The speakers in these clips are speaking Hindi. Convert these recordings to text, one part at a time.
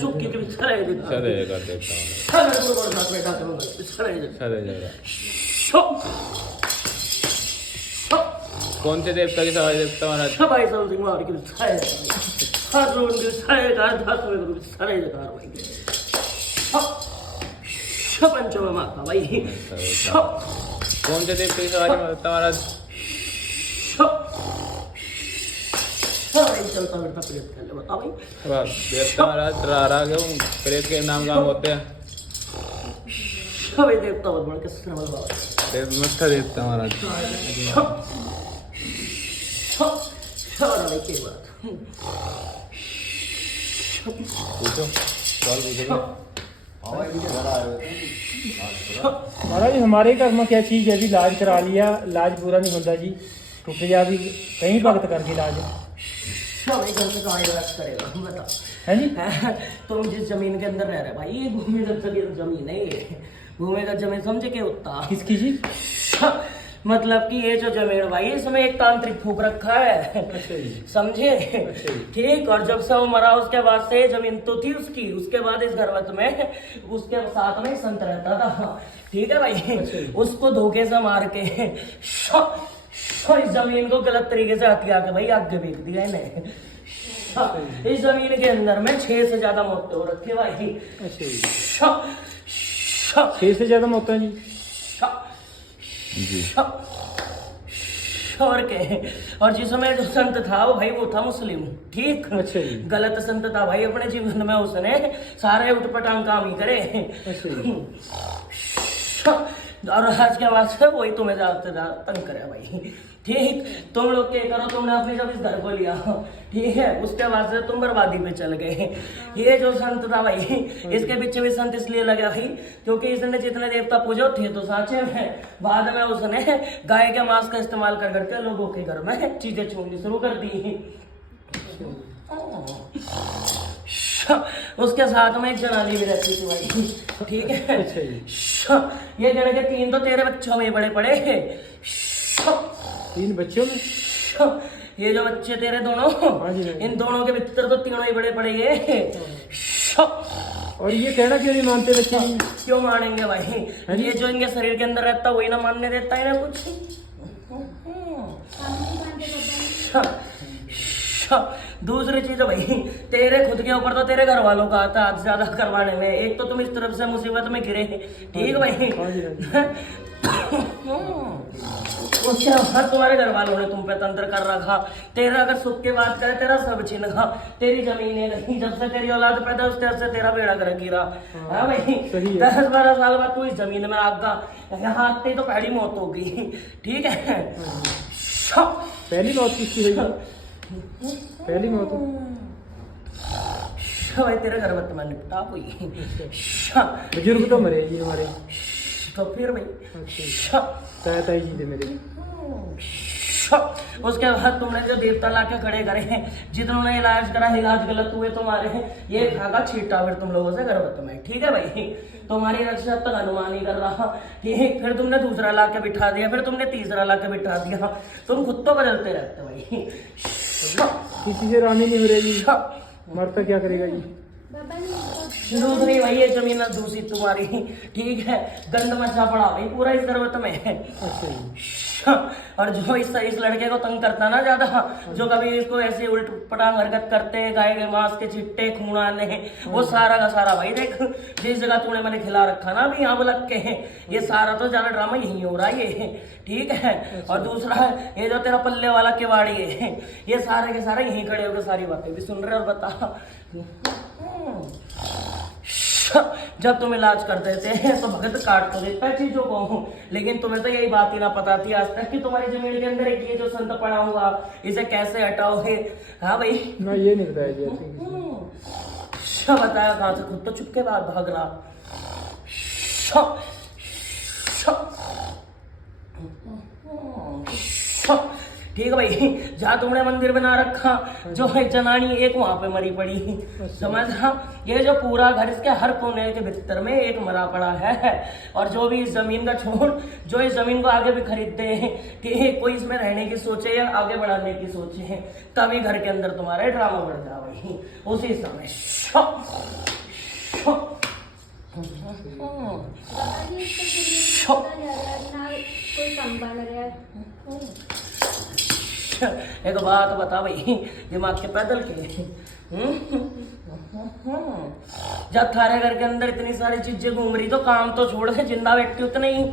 चुपकी के कौन से देवता की सवारी देवता महाराज? सवाई समथिंग मार के सारे हर रोड के सारे का 10 रुपए के सारे जगह भाई पंचमा माता भाई कौन से देवता की सवारी देवता महाराज? चलता बेटा प्रेत कर ले बता भाई। देवता महाराज रारा क्यों प्रेत के नाम काम होते हैं? सभी देवता बहुत बड़ा किस तरह बाबा मस्ता देवता महाराज की बात पूछो सवाल पूछो। महाराज हमारे घर में क्या चीज है? अभी इलाज करा लिया, इलाज पूरा नहीं होता जी, टूट गया भी कहीं भगत करके इलाज हमारे घर में कहाँ इलाज करेगा बता है जी। तुम जिस जमीन के अंदर रह रहे भाई ये भूमिगत जमीन है, ये भूमिगत जमीन समझे क्या होता? किसकी जी? मतलब कि ये जो जमीन भाई इसमें एक तांत्रिक फूक रखा है समझे? ठीक। और जब से वो मरा उसके बाद से जमीन तो थी उसकी, उसके बाद इस घरवत में उसके साथ में संत रहता था। ठीक है भाई। उसको धोखे से मार के इस जमीन को गलत तरीके से हथिया के भाई आगे बेच दिया इन्हें। इस जमीन के अंदर में 6 से ज्यादा मौतें हो रखी भाई। 6 से ज्यादा मौतें जी? और के और जिसमें जो संत था वो भाई वो था मुस्लिम। ठीक। अच्छा जी। गलत संत था भाई, अपने जीवन में उसने सारे उठपटांग काम ही करे। और आज के बाद से वही तुम्हें ज्यादा तंग करे भाई। ठीक। तुम लोग क्या करो, तुमने अपने जब इस घर को लिया ठीक है उसके बाद से तुम बर्बादी पे चल गए। ये जो संत था भाई इसके पीछे भी संत इसलिए लगा भाई क्योंकि इसने जितने देवता पूजो थे तो साचे में बाद में उसने गाय के मांस का इस्तेमाल कर करके लोगों के घर में चीजें छूनी शुरू कर दी। उसके साथ में एक जनानी भी रहती थी भाई। ठीक है। ये जने के 3 तो तेरे बच्चों में बड़े पड़े। 3 बच्चों में? ये जो बच्चे तेरे दोनों इन दोनों के भीतर तो तीनों ही बड़े पड़े ये। और ये कहना क्यों नहीं मानते बच्चे? क्यों मानेंगे भाई? ये जो इनके शरीर के अंदर रहता वही ना मानने देता है ना कुछ। दूसरी चीज है भाई तेरे खुद के ऊपर तो तेरे घर वालों का आता है ज्यादा करवाने में। एक तो तुम इस तरफ से मुसीबत में गिरे। ठीक भाई। उसके बाद तुम्हारे घर वालों ने तुम पे तंत्र कर रखा। तेरा अगर सुख की बात करे तेरा सब छीन खा, तेरी जमीनें नहीं। जब से तेरी औलाद पैदा उसके से तेरा बेड़ा कर गिरा। हाँ भाई 10-12 साल बाद तू इस जमीन में आगा यहाँ आते तो पहली मौत होगी। ठीक है। पहली मौत किसकी हुई? पहली मौत भाई तेरे घर में तुम्हें निपटा हुई। बुजुर्ग तो मरे जी हमारे। तो फिर भाई ताई जी थे मेरे। उसके बाद तुमने जो देवता लाके खड़े करे हैं जिन्होंने इलाज करा इलाज गलत हुए तुम्हारे ये खागा छीटा फिर तुम लोगों से गर्भवत में। ठीक है भाई। तुम्हारी रक्षा तक अनुमान ही कर रहा। ठीक। फिर तुमने दूसरा लाके बिठा दिया, फिर तुमने तीसरा लाके बिठा दिया। तुम खुद तो बदलते रहते भाई। किसी से रानी नहीं हो रही। मरता क्या करेगा जी? दूसरी भाई ये जमीन दूसरी तुम्हारी। ठीक है। गंद मचा पड़ा भाई पूरा इस गर्भवत में। और जो इस लड़के को तंग करता ना ज्यादा, जो कभी इसको ऐसे उल्ट पटांग हरकत करते गाय के मांस के चिट्टे खून आने वो सारा का सारा भाई देख जिस जगह तूने मैंने खिला रखा ना अभी यहाँ लग के ये सारा तो ज्यादा ड्रामा यही हो रहा है ये। ठीक है। और दूसरा ये जो तेरा पल्ले वाला केवाड़ी है ये सारे के सारे यहीं खड़े होकर सारी बातें भी सुन रहे और बता। जब तुम इलाज कर देते हैं तो भगत काट तो देता है चीजों को, लेकिन तुम्हें तो यही बात ही ना पता थी आज तक कि तुम्हारी जमीन के अंदर एक ये जो संत पड़ा हुआ इसे कैसे हटाओगे। हाँ भाई ना ये नहीं बताया जी। बताया कहाँ से, खुद तो चुपके बाद भाग रहा। ठीक है भाई। जहाँ तुमने मंदिर बना रखा, जो है जनानी एक वहां पे मरी पड़ी, समझा। ये जो पूरा घर, इसके हर कोने के भीतर में एक मरा पड़ा है। और जो भी इस जमीन का छोड़, जो इस जमीन को आगे भी खरीदते हैं, ठीक है, कोई इसमें रहने की सोचे या आगे बढ़ाने की सोचे, तभी घर के अंदर तुम्हारे ड्रामा बढ़ जाए भाई उसी समय। कोई कम बन रहा है। एक बात बता भाई, दिमाग के पैदल के जब थारे घर के अंदर इतनी सारी चीजें घूम रही, तो काम तो छोड़ दे, जिंदा व्यक्ति उतने ही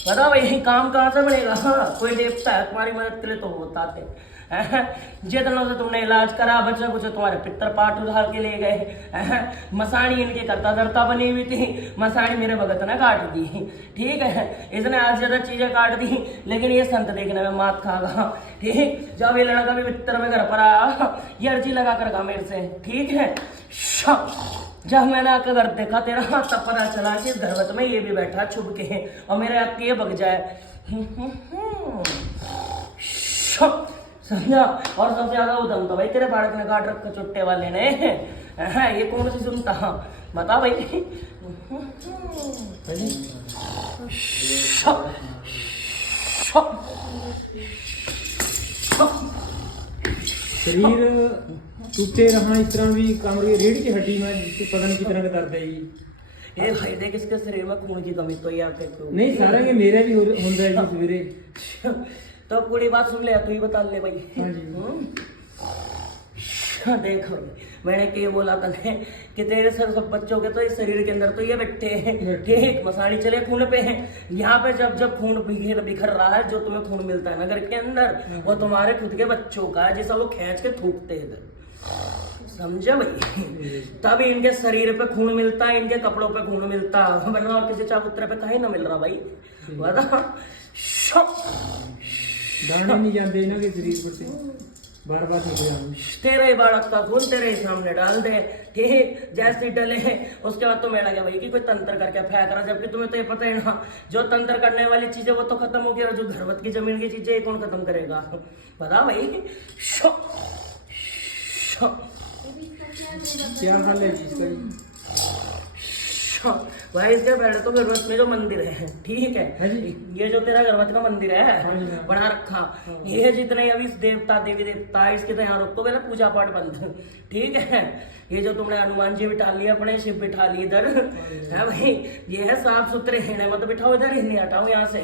बता भाई, काम कहाँ से बनेगा। हाँ, कोई देवता है तुम्हारी मदद के लिए तो होता थे। जितनों से तुमने इलाज करा, बच्चे कुछ तुम्हारे पितर पाट उधार के ले गए। मसाणी इनके करता धरता बनी हुई थी, मसाणी मेरे भगत ने काट दी, ठीक है। इसने आज ज्यादा चीजें काट दी, लेकिन ये संत देखने में मात खागा, ठीक। जब ये लड़का भी पितर में घर पर आया, ये अर्जी लगा कर गा मेरे से, ठीक है। जब मैंने आकर घर देखा तेरा, तब पता चला कि इस घरवत में ये भी बैठा छुप के, और मेरे आपके ये बग जाए, समझा। और सबसे ज्यादा उदम तो भाई तेरे बाड़क ने काट रखा चुट्टे वाले ने। ये कौन सी सुनता, बता भाई। शरीर टूटे रहा इस तरह भी कमरे रीढ़ की हड्डी में पता नहीं कितना का दर्द है ये भाई देख, इसके शरीर में खून की कमी तो यार नहीं सारा ये मेरा भी होता है जी सवेरे। तो पूरी बात सुन ले, तू ही बता ले भाई। हाँ जी। देखो मैंने क्या बोला था कि तेरे सर सब बच्चों के तो इस शरीर के अंदर तो ये बैठे हैं, ठीक। मसाणी चले खून पे हैं, यहाँ पे जब जब खून बिखर रहा है, जो तुम्हें खून मिलता है नगर के अंदर, वो तुम्हारे खुद के बच्चों का है, जैसा वो खींच के थूकते हैं इधर, समझे भाई। तब इनके शरीर पे खून मिलता है, इनके कपड़ों पे खून मिलता है, वरना और किसी चाबुत्रे पे कहीं ना मिल रहा भाई, बता। दाने नहीं जाते ना के शरीर पर से बार बार तेरे ही बालक का खून तेरे ही सामने डाल दे, ठीक। जैसे डले उसके बाद तो मेरा क्या भाई कि कोई तंत्र करके फेंक रहा, जबकि तुम्हें तो ये पता है ना, जो तंत्र करने वाली चीजें वो तो खत्म हो गया, और जो घरवत की जमीन की चीजें ये कौन खत्म करेगा, बता भाई। क्या हाल है जी इसका? भाई इसके पहले तो घरवत में जो मंदिर है, ठीक है, ये जो तेरा घरवत का मंदिर है बना रखा, ये जितने अभी देवता देवी देवता है, इसके तो यहाँ रोक तो पहले पूजा पाठ बंद, ठीक है। ये जो तुमने हनुमान जी बिठा लिए, अपने शिव बिठा लिए इधर, है भाई, ये है साफ सुथरे हैं, मतलब बिठाओ इधर ही, नहीं हटाओ यहाँ से,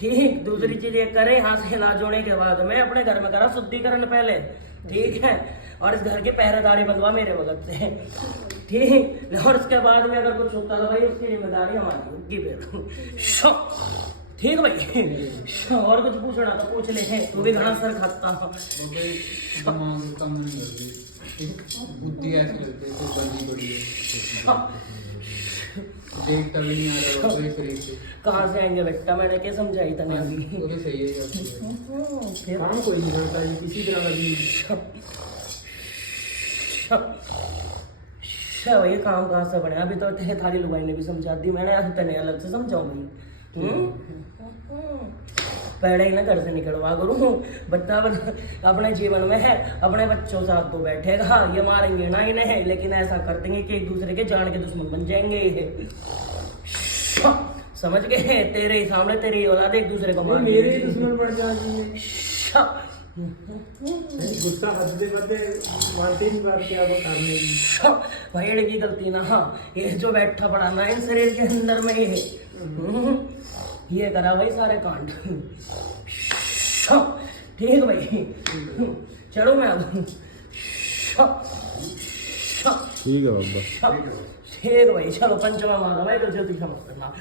ठीक। दूसरी चीज ये करे, यहाँ से ना जोड़ने के बाद में अपने घर में करा शुद्धिकरण पहले, ठीक है। और इस घर की पहरेदारी बनवा मेरे भगत से, ठीक। और उसके बाद में अगर कुछ होता तो भाई उसकी जिम्मेदारी हमारी होगी फिर, ठीक भाई। और कुछ पूछना तो पूछ ले, तू भी घना सर खाता। बुद्धि ऐसी लगती है, तो बंदी बड़ी है, देखता भी नहीं आ रहा है शरीर से। कहाँ से आएंगे बेटा, मैंने क्या समझाई तने अभी। वो तो सही है, काम कोई नहीं करता जी किसी तरह का भी। ये काम कहाँ से बने, अभी तो थारी लुगाई ने भी समझा दी, मैंने अब तने अलग से समझाऊं भाई। पहले ही ना घर से निकलवा करूँ, बच्चा अपने जीवन में है, अपने बच्चों से आपको बैठेगा, ये मारेंगे ना इन्हें, लेकिन ऐसा कर देंगे कि एक दूसरे के जान के दुश्मन बन जाएंगे, समझ गए। तेरे ही सामने तेरी औलाद एक दूसरे को मार, मेरे दुश्मन बढ़ जाएंगे, गुस्सा हद मानते नहीं बात क्या करने की। भाई की गलती ना, हाँ, ये जो बैठा पड़ा ना इन शरीर के अंदर में ये करा भाई सारे कांड, ठीक भाई। चलो मैं अब, ठीक है बाबा, ठीक भाई, चलो पंचमा मांगा भाई, तो जल्दी क्षमा करना।